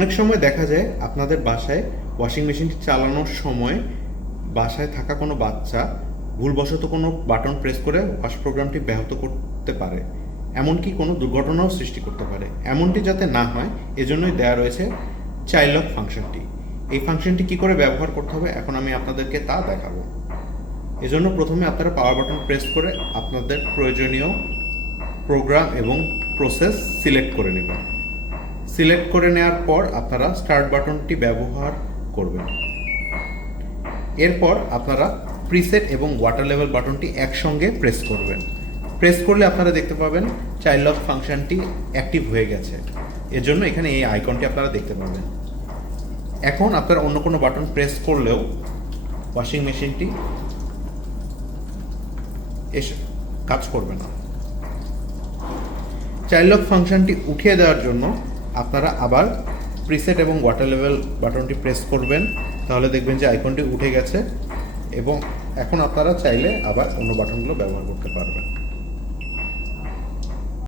অনেক সময় দেখা যায় আপনাদের বাসায় ওয়াশিং মেশিনটি চালানোর সময় বাসায় থাকা কোনো বাচ্চা ভুলবশত কোনো বাটন প্রেস করে ওয়াশ প্রোগ্রামটি ব্যাহত করতে পারে। এমনকি কোনো দুর্ঘটনাও সৃষ্টি করতে পারে। এমনটি যাতে না হয়, এজন্যই দেয়া রয়েছে চাইল্ড লক ফাংশনটি এই ফাংশনটি কি করে ব্যবহার করতে হবে, এখন আমি আপনাদেরকে তা দেখাবো। এজন্য প্রথমে আপনারা পাওয়ার বাটন প্রেস করে আপনাদের প্রয়োজনীয় প্রোগ্রাম এবং প্রসেস সিলেক্ট করে নেবেন। সিলেক্ট করে নেওয়ার পর আপনারা স্টার্ট বাটনটি ব্যবহার করবেন। এরপর আপনারা প্রিসেট এবং ওয়াটার লেভেল বাটনটি একসঙ্গে প্রেস করবেন। প্রেস করলে আপনারা দেখতে পাবেন চাইল্ড লক ফাংশনটি অ্যাক্টিভ হয়ে গেছে। এর জন্য এখানে এই আইকনটি আপনারা দেখতে পাবেন। এখন আপনারা অন্য কোনো বাটন প্রেস করলেও ওয়াশিং মেশিনটি এসে কাজ করবে না। চাইল্ড লক ফাংশনটি উঠিয়ে দেওয়ার জন্য আপনারা আবার প্রিসেট এবং ওয়াটার লেভেল বাটনটি প্রেস করবেন, তাহলে দেখবেন যে আইকনটি উঠে গেছে এবং এখন আপনারা চাইলে আবার অন্য বাটনগুলো ব্যবহার করতে পারবেন।